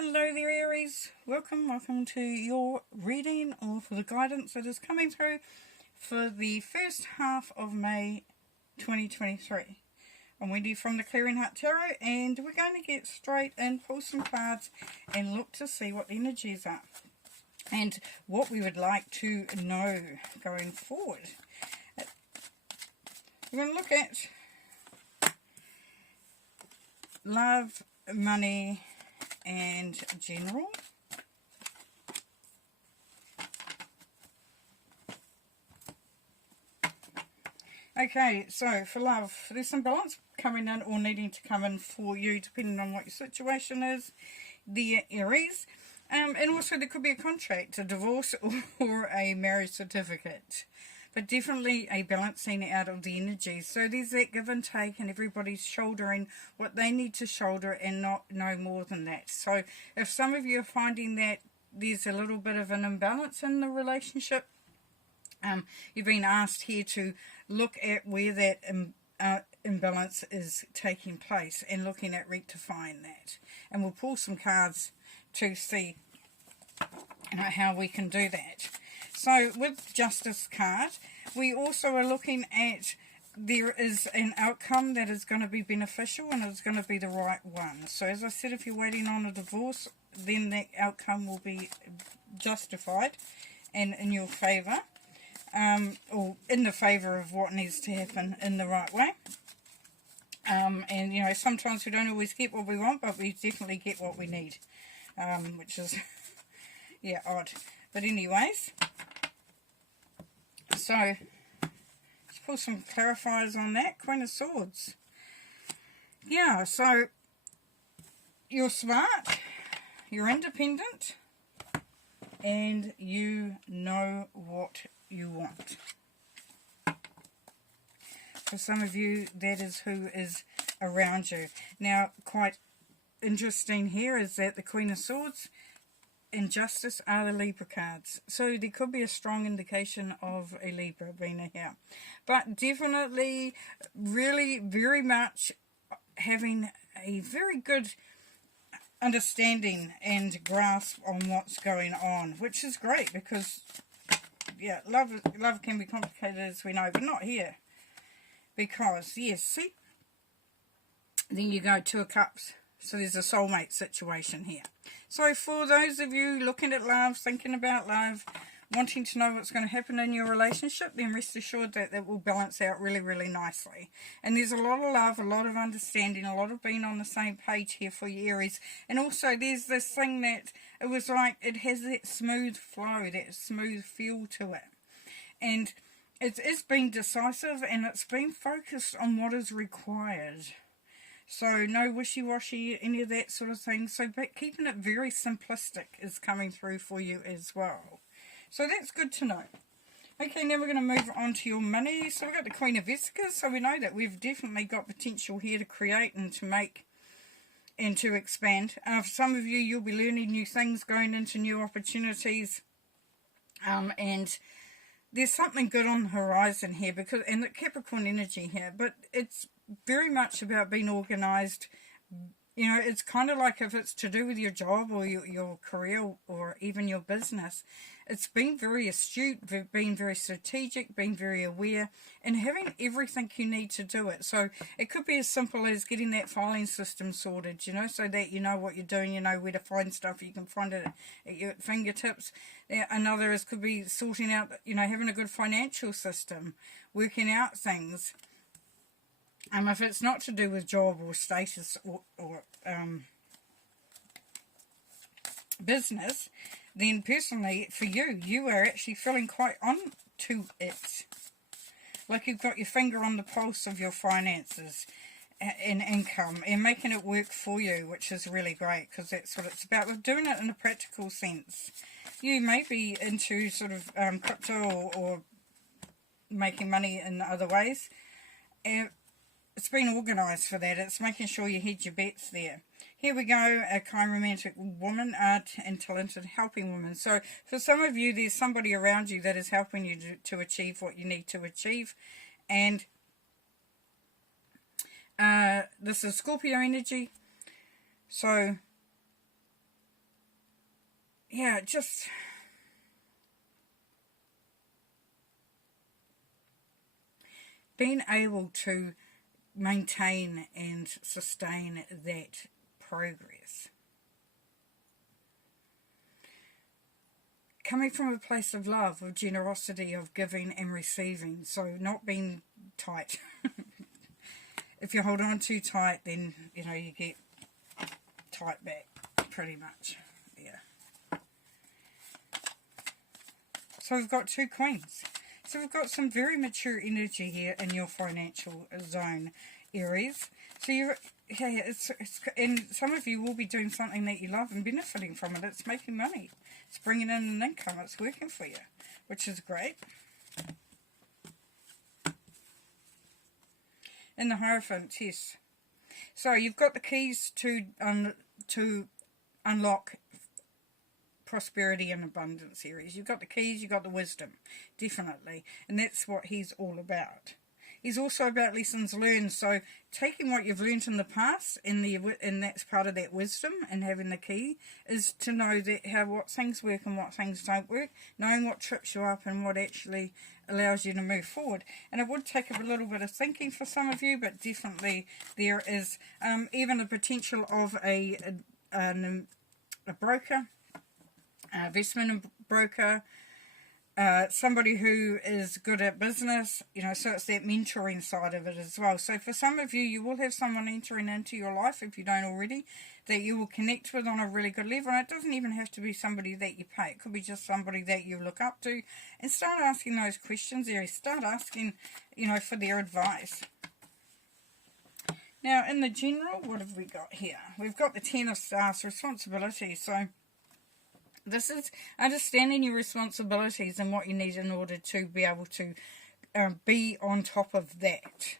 Hello there, Aries. Welcome to your reading or for the guidance that is coming through for the first half of May 2023. I'm Wendy from the Clearing Heart Tarot, and we're going to get straight and pull some cards and look to see what the energies are and what we would like to know going forward. We're going to look at love, money, and general. Okay, so for love, there's some balance coming in or needing to come in for you depending on what your situation is, the Aries. And also there could be a contract, a divorce or a marriage certificate. But definitely a balancing out of the energy. So there's that give and take, and everybody's shouldering what they need to shoulder and not no more than that. So if some of you are finding that there's a little bit of an imbalance in the relationship, you've been asked here to look at where that imbalance is taking place and looking at rectifying that. And we'll pull some cards to see how we can do that. So with Justice card, we also are looking at there is an outcome that is going to be beneficial and it's going to be the right one. So as I said, if you're waiting on a divorce, then that outcome will be justified and in your favour, or in the favour of what needs to happen in the right way. And, you know, sometimes we don't always get what we want, but we definitely get what we need, which is, yeah, odd. But anyways, so let's pull some clarifiers on that. Queen of Swords. Yeah, so you're smart, you're independent, and you know what you want. For some of you, that is who is around you. Now, quite interesting here is that the Queen of Swords and Justice are the Libra cards. So there could be a strong indication of a Libra being here. But definitely, really, very much having a very good understanding and grasp on what's going on, which is great because, yeah, love can be complicated as we know, but not here. Because, yes, see, then you go Two of Cups. So there's a soulmate situation here. So for those of you looking at love, thinking about love, wanting to know what's going to happen in your relationship, then rest assured that that will balance out really, really nicely. And there's a lot of love, a lot of understanding, a lot of being on the same page here for you, Aries. And also there's this thing that it was like it has that smooth flow, that smooth feel to it. And it's been decisive and it's been focused on what is required. So no wishy-washy, any of that sort of thing. So but keeping it very simplistic is coming through for you as well. So that's good to know. Okay, now we're going to move on to your money. So we've got the Queen of Vesicas. So we know that we've definitely got potential here to create and to make and to expand. For some of you, you'll be learning new things, going into new opportunities. And there's something good on the horizon here, because and the Capricorn energy here. But it's very much about being organised. You know, it's kind of like if it's to do with your job or your career or even your business. It's being very astute, being very strategic, being very aware, and having everything you need to do it. So it could be as simple as getting that filing system sorted, you know, so that you know what you're doing, you know where to find stuff, you can find it at your fingertips. Another is could be sorting out, you know, having a good financial system, working out things. If it's not to do with job or status or business, then personally for you, you are actually feeling quite on to it. Like you've got your finger on the pulse of your finances and income and making it work for you, which is really great because that's what it's about. We're doing it in a practical sense. You may be into sort of crypto or making money in other ways. It's been organised for that. It's making sure you hedge your bets there. Here we go, a kind romantic woman, art and talented helping woman. So for some of you, there's somebody around you that is helping you to achieve what you need to achieve. And this is Scorpio energy. So yeah, just being able to maintain and sustain that progress. Coming from a place of love, of generosity, of giving and receiving, so not being tight. If you hold on too tight, then, you know, you get tight back, pretty much. Yeah. So we've got two queens. So we've got some very mature energy here in your financial zone, Aries. So you're, yeah, and some of you will be doing something that you love and benefiting from it. It's making money. It's bringing in an income. It's working for you, which is great. In the Hierophant, yes. So you've got the keys to unlock prosperity and abundance, Aries. You've got the keys, you've got the wisdom, definitely. And that's what he's all about. He's also about lessons learned. So taking what you've learned in the past, and that's part of that wisdom, and having the key is to know that what things work and what things don't work, knowing what trips you up and what actually allows you to move forward. And it would take a little bit of thinking for some of you, but definitely there is even the potential of a broker, investment broker, somebody who is good at business, you know, so it's that mentoring side of it as well. So for some of you, you will have someone entering into your life, if you don't already, that you will connect with on a really good level. And it doesn't even have to be somebody that you pay. It could be just somebody that you look up to. And start asking those questions, Aries. Start asking, you know, for their advice. Now, in the general, what have we got here? We've got the Ten of Stars, responsibility. So this is understanding your responsibilities and what you need in order to be able to be on top of that.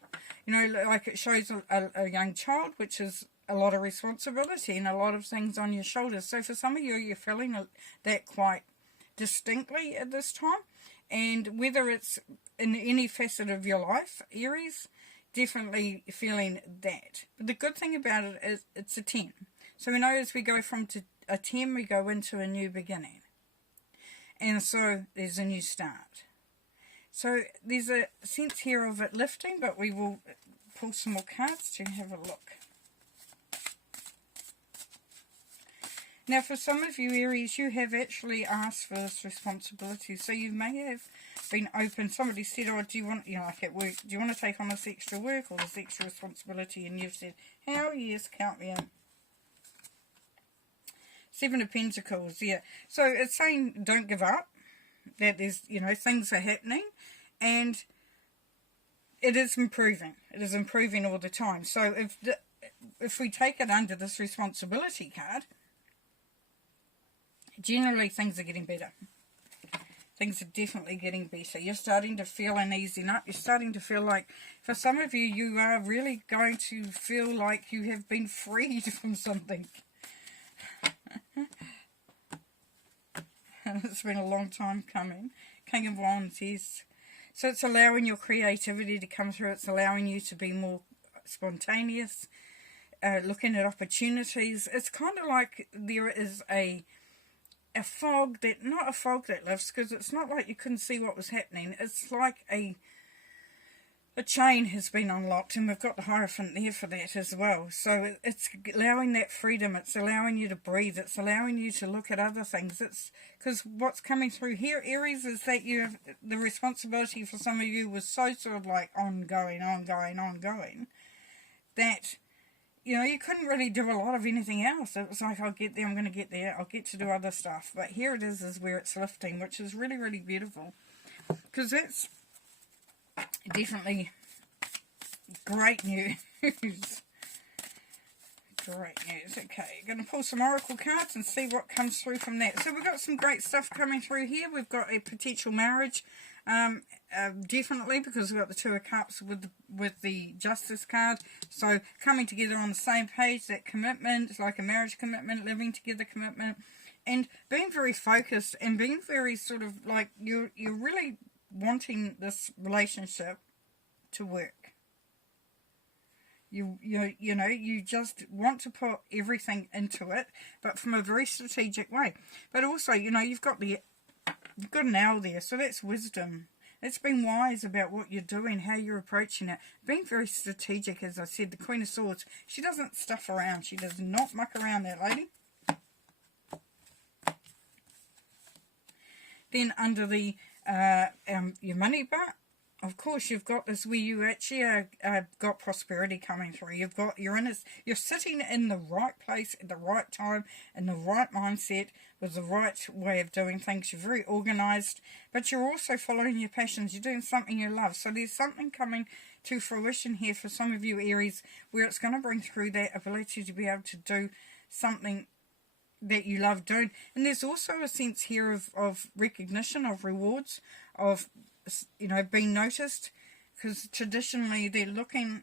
You know, like it shows a young child, which is a lot of responsibility and a lot of things on your shoulders. So for some of you, you're feeling that quite distinctly at this time. And whether it's in any facet of your life, Aries, definitely feeling that. But the good thing about it is it's a 10. So we know as we go from a 10, we go into a new beginning. And so there's a new start. So there's a sense here of it lifting, but we will pull some more cards to have a look. Now for some of you, Aries, you have actually asked for this responsibility. So you may have been open. Somebody said, oh, do you want, you know, like at work, do you want to take on this extra work or this extra responsibility? And you've said, hell yes, count me in. Seven of Pentacles, yeah. So it's saying don't give up, that there's, you know, things are happening, and it is improving. It is improving all the time. So if we take it under this responsibility card, generally things are getting better. Things are definitely getting better. You're starting to feel an easing up. You're starting to feel like, for some of you, you are really going to feel like you have been freed from something. It's been a long time coming. King of Wands, yes. So it's allowing your creativity to come through. It's allowing you to be more spontaneous, looking at opportunities. It's kind of like there is a fog that, not a fog that lifts, because it's not like you couldn't see what was happening. It's like a chain has been unlocked, and we've got the Hierophant there for that as well. So it's allowing that freedom. It's allowing you to breathe. It's allowing you to look at other things. It's because what's coming through here, Aries, is that you have the responsibility for some of you was so sort of like ongoing, that, you know, you couldn't really do a lot of anything else. It was like, I'll get there, I'm going to get there, I'll get to do other stuff. But here it is where it's lifting, which is really, really beautiful. Because that's definitely great news. Great news. Okay, going to pull some oracle cards and see what comes through from that. So we've got some great stuff coming through here. We've got a potential marriage, definitely, because we've got the Two of Cups with the Justice card. So coming together on the same page, that commitment, it's like a marriage commitment, living together commitment, and being very focused and being very sort of like you're really wanting this relationship to work. You know, you just want to put everything into it, but from a very strategic way. But also, you know, you've got an owl there, so that's wisdom. It's being wise about what you're doing, how you're approaching it. Being very strategic, as I said. The Queen of Swords, she doesn't stuff around. She does not muck around, that lady. Then under the your money bar, of course, you've got this where you actually got prosperity coming through. You're sitting in the right place at the right time, in the right mindset, with the right way of doing things. You're very organised, but you're also following your passions. You're doing something you love. So there's something coming to fruition here for some of you Aries, where it's going to bring through that ability to be able to do something that you love doing. And there's also a sense here of recognition, of rewards, of, you know, being noticed, because traditionally they're looking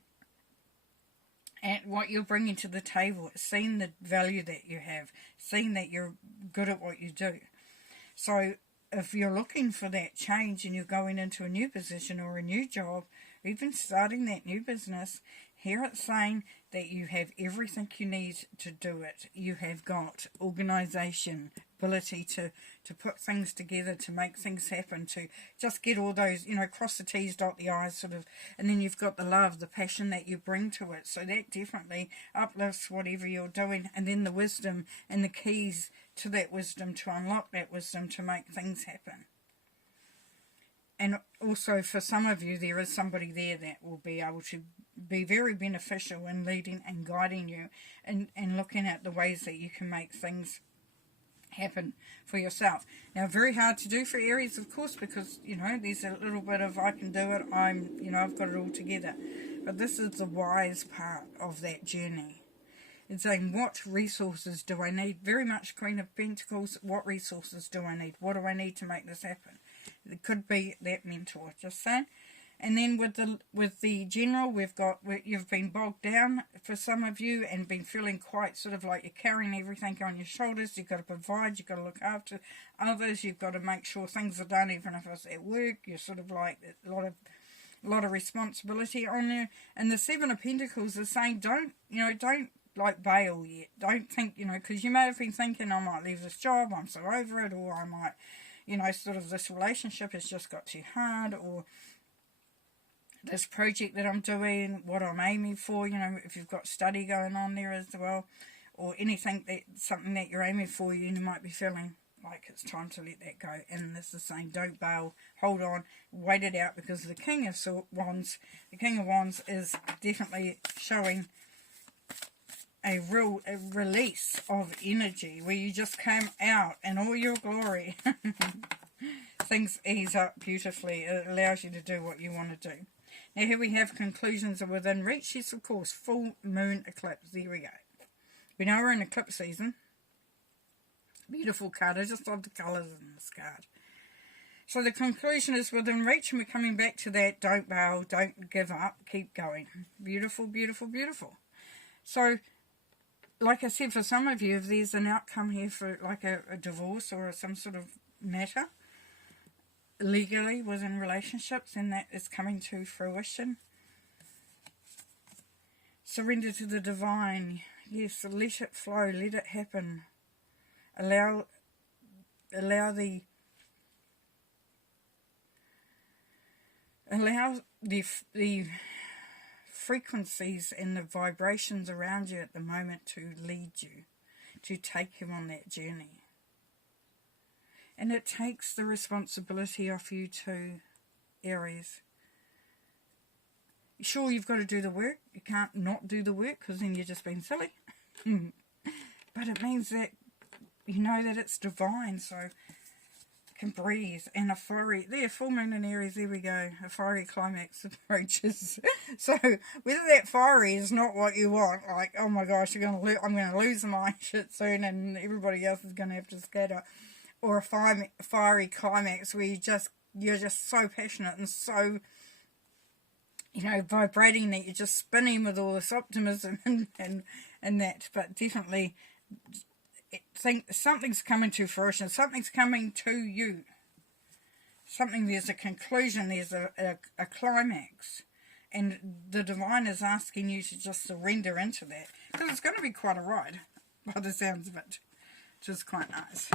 at what you're bringing to the table, seeing the value that you have, seeing that you're good at what you do. So if you're looking for that change and you're going into a new position or a new job, even starting that new business, here it's saying that you have everything you need to do it. You have got organisation, ability to put things together, to make things happen, to just get all those, you know, cross the T's, dot the I's sort of, and then you've got the love, the passion that you bring to it. So that definitely uplifts whatever you're doing. And then the wisdom and the keys to that wisdom, to unlock that wisdom, to make things happen. And also for some of you, there is somebody there that will be able to be very beneficial in leading and guiding you and looking at the ways that you can make things happen for yourself. Now, very hard to do for Aries, of course, because, you know, there's a little bit of I can do it, I've got it all together. But this is the wise part of that journey. It's saying, what resources do I need? Very much Queen of Pentacles, what resources do I need? What do I need to make this happen? It could be that mentor, just saying. And then with the general, you've been bogged down for some of you and been feeling quite sort of like you're carrying everything on your shoulders. You've got to provide, you've got to look after others, you've got to make sure things are done, even if it's at work. You're sort of like a lot of responsibility on you. And the Seven of Pentacles is saying, don't like bail yet. Don't think, because you may have been thinking, I might leave this job, I'm so over it, or I might, sort of this relationship has just got too hard, or this project that I'm doing, what I'm aiming for, if you've got study going on there as well, or something that you're aiming for, you might be feeling like it's time to let that go. And this is saying, don't bail, hold on, wait it out, because the King of Wands is definitely showing a release of energy where you just came out in all your glory. Things ease up beautifully. It allows you to do what you want to do. Now here we have conclusions are within reach. Yes, of course, full moon eclipse. There we go. We know we're in eclipse season. Beautiful card. I just love the colours in this card. So the conclusion is within reach, and we're coming back to that. Don't bail, don't give up, keep going. Beautiful, beautiful, beautiful. So, like I said, for some of you, if there's an outcome here for like a divorce or some sort of matter, legally within relationships, and that is coming to fruition. Surrender to the divine. Yes, let it flow, let it happen. Allow the frequencies and the vibrations around you at the moment to lead you, to take you on that journey. And it takes the responsibility off you too, Aries. Sure, you've got to do the work. You can't not do the work, because then you're just being silly. But it means that you know that it's divine, so you can breathe. And a fiery, full moon in Aries, there we go. A fiery climax approaches. So whether that fiery is not what you want, like, oh my gosh, I'm going to lose my shit soon and everybody else is going to have to scatter, or a fiery climax where you're just so passionate and so, vibrating that you're just spinning with all this optimism and that. But definitely think something's coming to fruition. Something's coming to you. There's a conclusion, there's a climax. And the divine is asking you to just surrender into that. Because it's going to be quite a ride, by the sounds of it. Which is quite nice.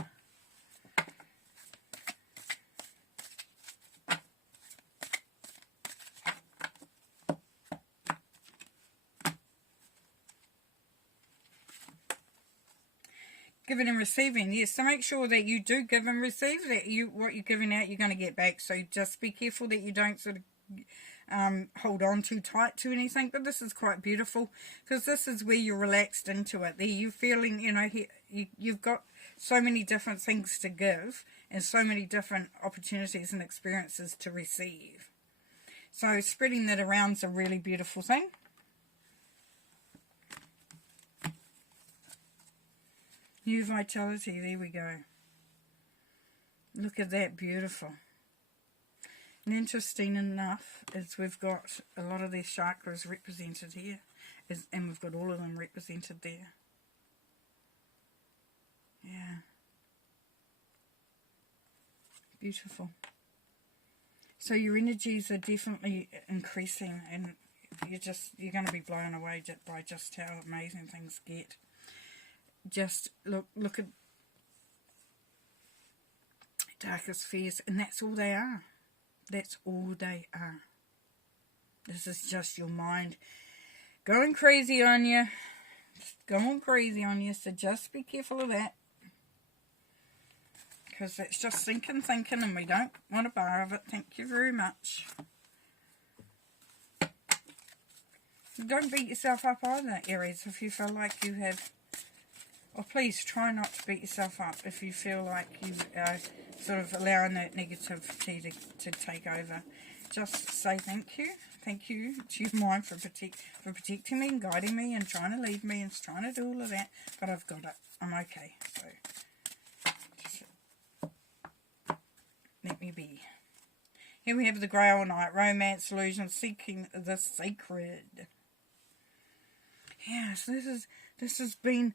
Giving and receiving, yes. So make sure that you do give and receive, that what you're giving out, you're going to get back. So just be careful that you don't sort of hold on too tight to anything. But this is quite beautiful, because this is where you're relaxed into it. There you're feeling, you know, you've got so many different things to give and so many different opportunities and experiences to receive. So spreading that around is a really beautiful thing. New vitality, there we go. Look at that, beautiful. And interesting enough is we've got a lot of these chakras represented here, and we've got all of them represented there. Yeah. Beautiful. So your energies are definitely increasing, and you're going to be blown away by just how amazing things get. Just look at darkest fears, and that's all they are. That's all they are. This is just your mind going crazy on you. Just going crazy on you, so just be careful of that. Because it's just thinking, and we don't want a bar of it. Thank you very much. Don't beat yourself up either, Aries, if you feel like you have... Or please try not to beat yourself up if you feel like you are sort of allowing that negativity to take over. Just say thank you. Thank you to your mind for protecting me and guiding me and trying to lead me and trying to do all of that. But I've got it. I'm okay. So just let me be. Here we have the Grail Knight. Romance, illusion, seeking the sacred. Yeah, so this has been...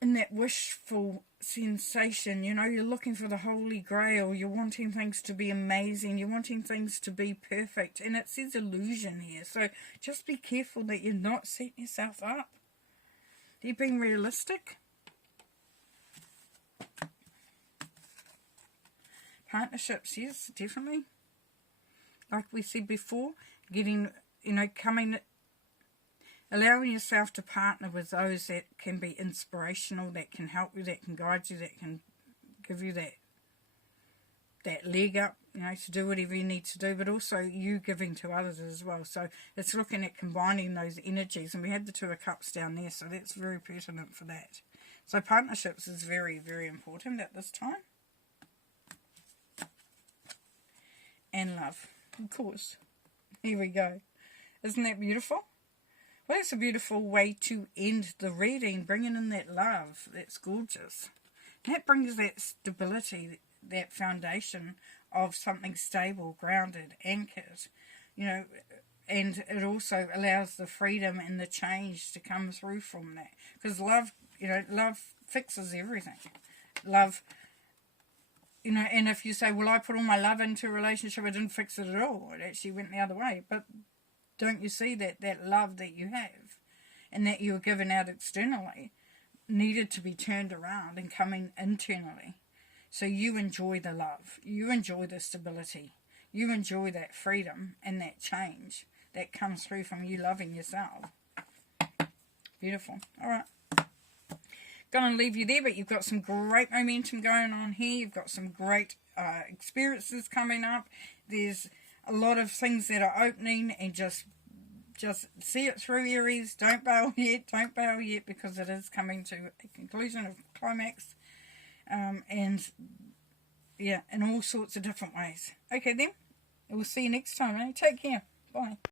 in that wishful sensation, you know, you're looking for the Holy Grail, you're wanting things to be amazing, you're wanting things to be perfect, and it says illusion here, so just be careful that you're not setting yourself up. You're being realistic. Partnerships, yes, definitely. Like we said before, getting, you know, allowing yourself to partner with those that can be inspirational, that can help you, that can guide you, that can give you that leg up, you know, to do whatever you need to do, but also you giving to others as well. So it's looking at combining those energies, and we had the Two of Cups down there, so that's very pertinent for that. So partnerships is very, very important at this time. And love, of course. Here we go. Isn't that beautiful? Well, it's a beautiful way to end the reading, bringing in that love. That's gorgeous. That brings that stability, that foundation of something stable, grounded, anchored, you know, and it also allows the freedom and the change to come through from that. Because love, you know, love fixes everything. Love, you know, and if you say, well, I put all my love into a relationship, it didn't fix it at all. It actually went the other way. But don't you see that love that you have and that you were given out externally needed to be turned around and coming internally? So you enjoy the love. You enjoy the stability. You enjoy that freedom and that change that comes through from you loving yourself. Beautiful. All right. Going to leave you there, but you've got some great momentum going on here. You've got some great experiences coming up. There's a lot of things that are opening, and just see it through, Aries. Don't bail yet, because it is coming to a conclusion of climax, and yeah, in all sorts of different ways. Okay then, we'll see you next time. Take care. Bye.